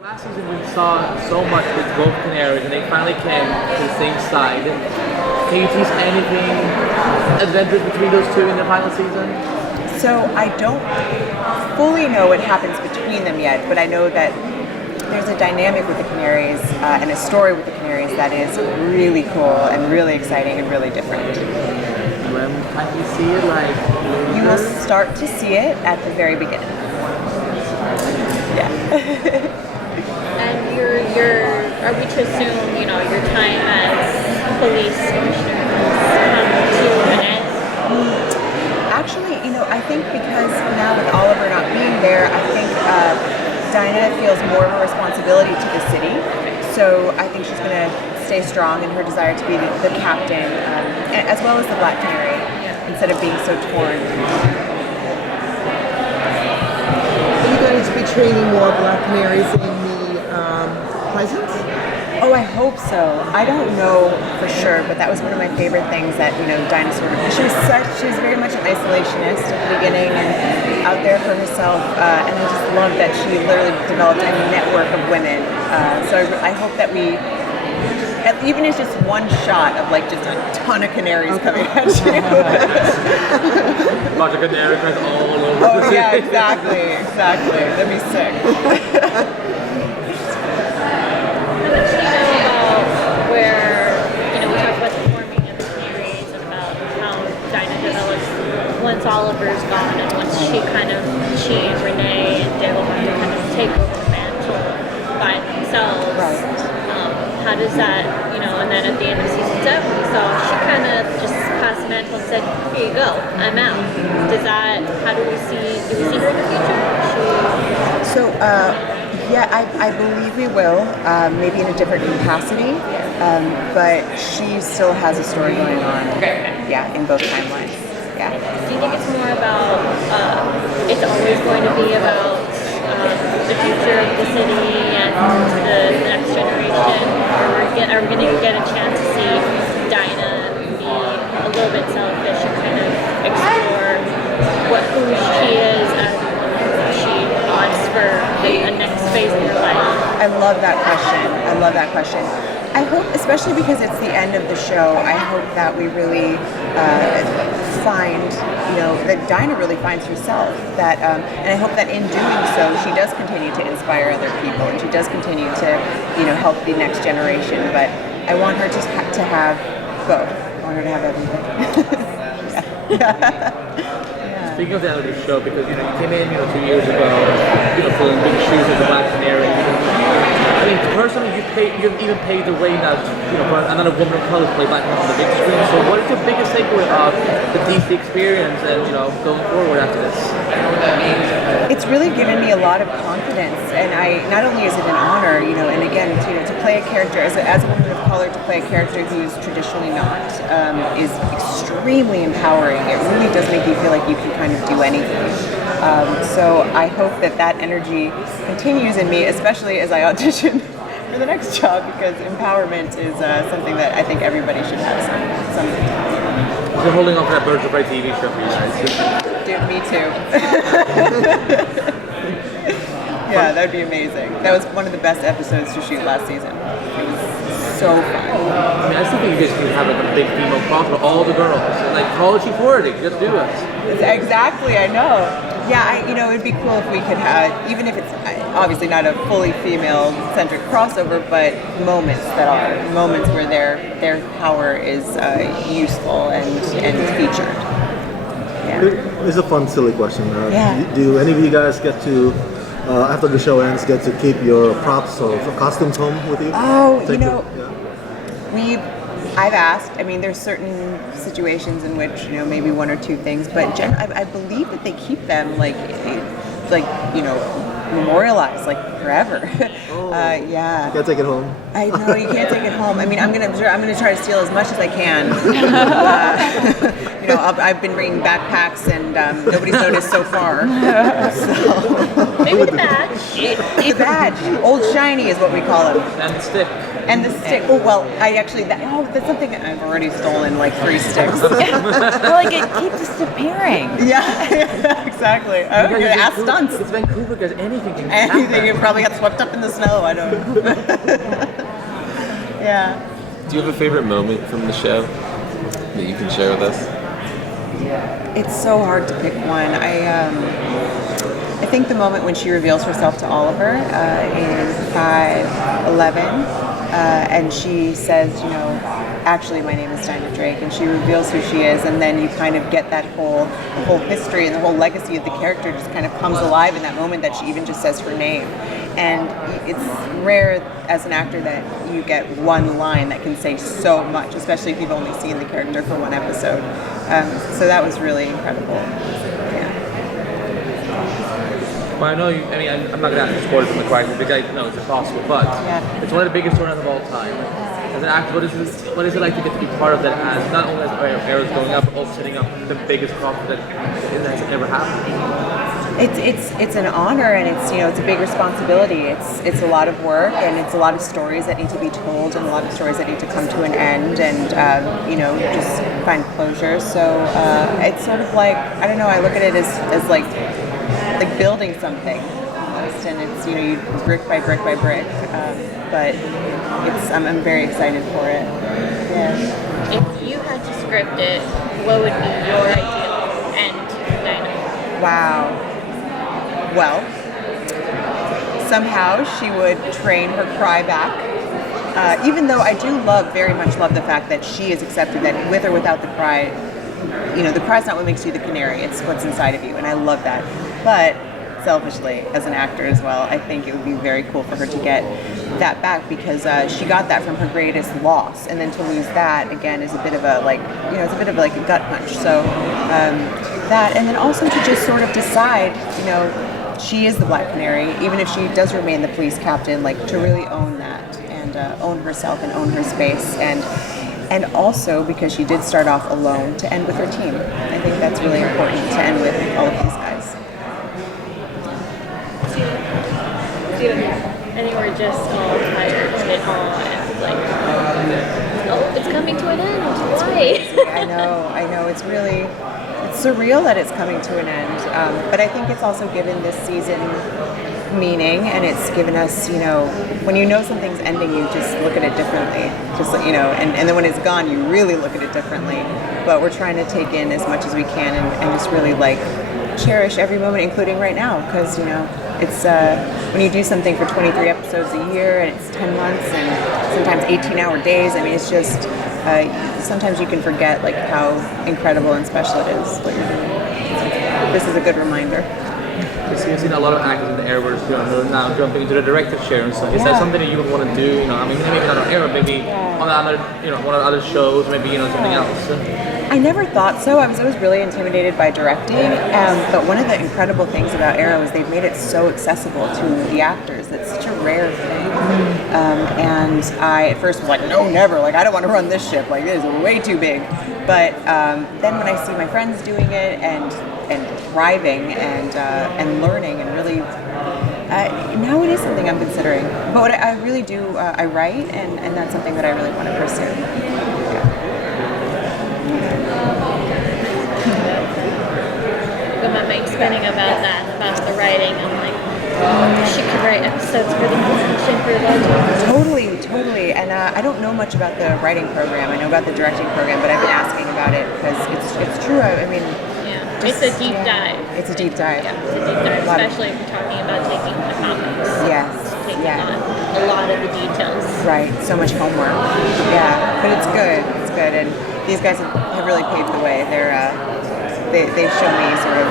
Last season we saw so much with both canaries and they finally came to the same side. Can you tease anything adventures between those two in the final season? So I don't fully know what happens between them yet, but I know that there's a dynamic with the Canaries and a story with the Canaries that is really cool and really exciting and really different. When can you see it? You will start to see it at the very beginning. Yeah. And are we to assume, your time as police commissioner has come to an end? Actually, I think because now with Oliver not being there, I think Dinah feels more of a responsibility to the city. So I think she's going to stay strong in her desire to be the captain, as well as the Black Canary, instead of being so torn. Are you going to be training more Black Canaries in the presence? Oh, I hope so. I don't know for sure, but that was one of my favorite things that, Dinah sort of, she was very much an isolationist at the beginning and out there for herself, and I just love that she literally developed a network of women. So I hope that we, even if it's just one shot of just a ton of canaries coming at you. A bunch of canary cries all over. Oh yeah, exactly. That'd be sick. Once Oliver's gone and once she and Renee and Dale have to kind of take over the mantle by themselves. Right. How does that, and then at the end of season 7 we saw she kind of just passed the mantle and said, here you go, I'm out. Do we see her in the future? So, I believe we will, maybe in a different capacity, but she still has a story going on, in both timelines. Yeah. Do you think it's more about, it's always going to be about the future of the city and the next generation, or are we going to get a chance to see Dinah be a little bit selfish and kind of explore who she is as a woman, what she wants for the next phase of her life? I love that question. I hope, especially because it's the end of the show, I hope that we really find, that Dinah really finds herself. And I hope that in doing so, she does continue to inspire other people, and she does continue to, help the next generation. But I want her to have both. I want her to have everything. Yeah. Speaking of the end of the show, because you came in 2 years ago, filling big shoes as a Black Canary. I mean, personally, you've even paved the way now for another woman of color to play Black on the big screen. So, what is your biggest takeaway of the DC experience and going forward after this? It's really given me a lot of confidence, and not only is it an honor, and again, to play a character as a woman of color, to play a character who is traditionally not, is extremely empowering. It really does make you feel like you can kind of do anything. So I hope that energy continues in me, especially as I audition for the next job, because empowerment is something that I think everybody should have someday. We're holding on for that Birds of Prey TV show for you guys. Dude, me too. Yeah, that would be amazing. That was one of the best episodes to shoot last season. It was so fun. I mean, I still think you guys can have a big female crossover, all the girls. College equality, just do it. Exactly, I know. Yeah, it'd be cool if we could have, even if it's obviously not a fully female-centric crossover, but moments where their power is useful and featured. Yeah. It's a fun, silly question. Yeah. Do any of you guys get to, after the show ends, get to keep your props or costumes home with you? Oh, I've asked. I mean, there's certain situations in which maybe one or two things, but I believe that they keep them memorialized forever. Yeah. You can't take it home. I know you can't take it home. I mean, I'm gonna try to steal as much as I can. I've been bringing backpacks, and nobody's noticed so far. So. Maybe the badge. The badge, old shiny is what we call him. And the stick. And the stick. Oh well, that's something I've already stolen like 3 sticks. Well, like it keeps disappearing. Yeah, exactly. Okay, ask stunts. It's Vancouver because anything can Anything, happen. it probably got swept up in the snow. I don't know. Yeah. Do you have a favorite moment from the show that you can share with us? It's so hard to pick one. I think the moment when she reveals herself to Oliver in 5:11, and she says, actually my name is Dinah Drake, and she reveals who she is, and then you kind of get that whole history and the whole legacy of the character just kind of comes alive in that moment that she even just says her name. And it's rare as an actor that you get one line that can say so much, especially if you've only seen the character for one episode. So that was really incredible. Yeah. Well, I know I'm not going to spoil it from the crisis because I know it's impossible, but it's one of the biggest storylines of all time. As an actor, what is it like to get to be part of that as not only as Arrow's going up, but also setting up the biggest crop that has ever happened? It's an honor, and it's a big responsibility. It's a lot of work, and it's a lot of stories that need to be told, and a lot of stories that need to come to an end, and just find closure. So it's sort of like, I don't know, I look at it as like building something almost, and it's you brick by brick by brick. But I'm very excited for it. Yeah. If you had to script it, what would be your ideal end, Dinah? Wow. Well, somehow she would train her cry back. Even though I do very much love the fact that she has accepted that with or without the cry, the cry's not what makes you the canary, it's what's inside of you, and I love that. But selfishly, as an actor as well, I think it would be very cool for her to get that back, because she got that from her greatest loss, and then to lose that again is a bit of a it's a bit of like a gut punch. So that, and then also to just sort of decide, she is the Black Canary, even if she does remain the police captain, to really own that and own herself and own her space, and also because she did start off alone, to end with her team. I think that's really important, to end with all of these guys. I think we're just all tired of it all, and it's coming to an end. Why? I know. It's surreal that it's coming to an end. But I think it's also given this season meaning, and it's given us, when you know something's ending, you just look at it differently. And then when it's gone, you really look at it differently. But we're trying to take in as much as we can and just really cherish every moment, including right now, because it's when you do something for 23 episodes a year, and it's 10 months and sometimes 18-hour days. I mean, it's just sometimes you can forget how incredible and special it is what you're doing. This is a good reminder. We've seen a lot of actors in the Arrowverse who are now jumping into the director's chair and stuff. Is that something that you would want to do? Maybe not on Arrow, maybe on another, one of the other shows, maybe something else. I never thought so. I was always really intimidated by directing, but one of the incredible things about Arrow is they've made it so accessible to the actors. That's such a rare thing. And I at first was like, no, never. I don't want to run this ship. It is way too big. But then when I see my friends doing it and thriving and learning and really, now it is something I'm considering. But what I really do, I write, and that's something that I really want to pursue. My mind's spinning about the writing. I'm like, she could write episodes for the television for Legends. Totally. And I don't know much about the writing program. I know about the directing program, but I've been asking about it because it's true. It's a deep dive. It's a deep dive. Yeah, it's a deep dive, especially if you're talking about taking the comics. Yes. Taking on a lot of the details. Right. So much homework. Yeah, but it's good. It's good, and these guys have really paved the way. They've shown me sort of,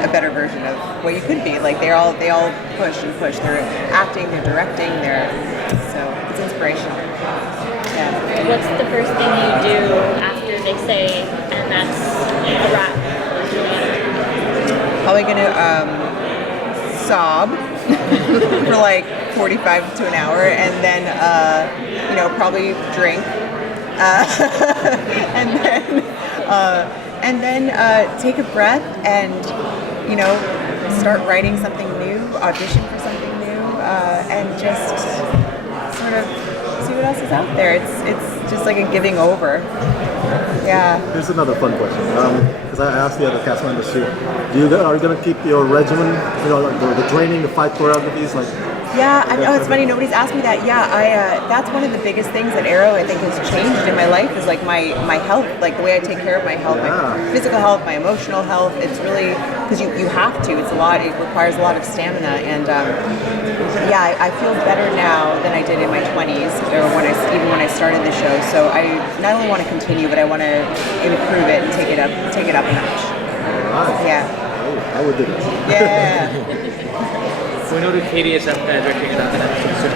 a better version of what you could be. They all push and push. They're acting, they're directing, so it's inspirational. Yeah. What's the first thing you do after they say, and that's a wrap? Probably gonna sob for 45 to an hour, and then probably drink, and then take a breath and start writing something new, audition for something new, and just sort of see what else is out there. It's just like a giving over. Yeah. Here's another fun question. Because I asked the other cast members too. Are you gonna keep your regimen? Like the training, the fight choreographies, like. Yeah, it's funny. Nobody's asked me that. Yeah, that's one of the biggest things that Arrow I think has changed in my life is like my health, like the way I take care of my health, my physical health, my emotional health. It's really because you have to. It's a lot. It requires a lot of stamina, and yeah, I feel better now than I did in my 20s or even when I started the show. So I not only want to continue, but I want to improve it and take it up a notch. Nice. Yeah. Oh, I would do it. Yeah. So we know that Katie is directing an episode. So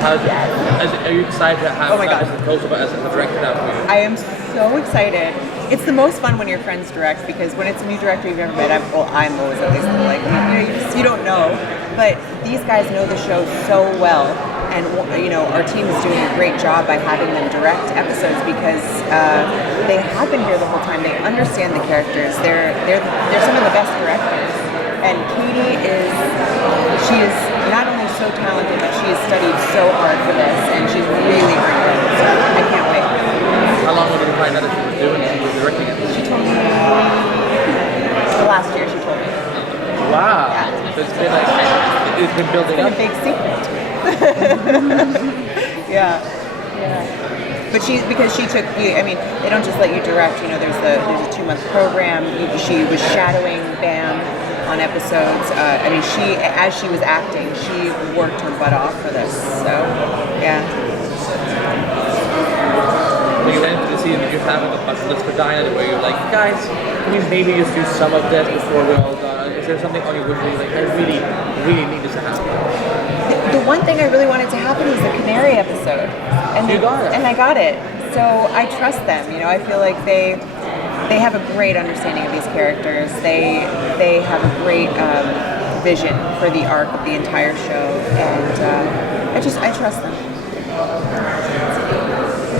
are you excited to have as a director now for you? I am so excited. It's the most fun when your friends direct because when it's a new director you've never met, I'm always at least like, you don't know. But these guys know the show so well, and our team is doing a great job by having them direct episodes because they have been here the whole time. They understand the characters. They're some of the best directors. And Katie she is not only so talented, but she has studied so hard for this, and she's really earned it. So I can't wait. How long will you find out if she was doing it and you were directing it? She told me last year. She told me. Wow. Yeah. So it's been building It's up. been a big secret. Yeah. But because she took you. I mean, they don't just let you direct. There's a 2-month program. She was shadowing Bam on episodes. As she was acting, she worked her butt off for this. So, yeah. When you went into the season, did you have a bucket list for Dinah where you're like, guys, can we maybe just do some of this before we're all done? Is there something on your wish list like, I really, really need this to happen? The one thing I really wanted to happen is the Canary episode. And You got it. And I got it. So I trust them. I feel like they have a great understanding of these characters. They have a great vision for the arc of the entire show, and I trust them.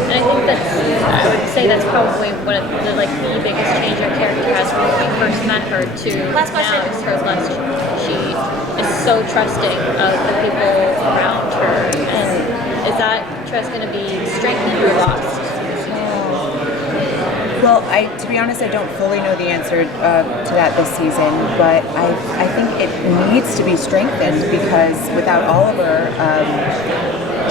And I would say that's probably one of the biggest change our character has from when we first met her to now is her less. She is so trusting of the people around her. And is that trust going to be strengthened or lost? Well, to be honest, I don't fully know the answer to that this season, but I think it needs to be strengthened because without Oliver,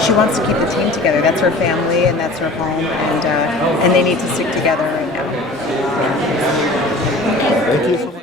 she wants to keep the team together. That's her family and that's her home, and they need to stick together right now. Thank you so much.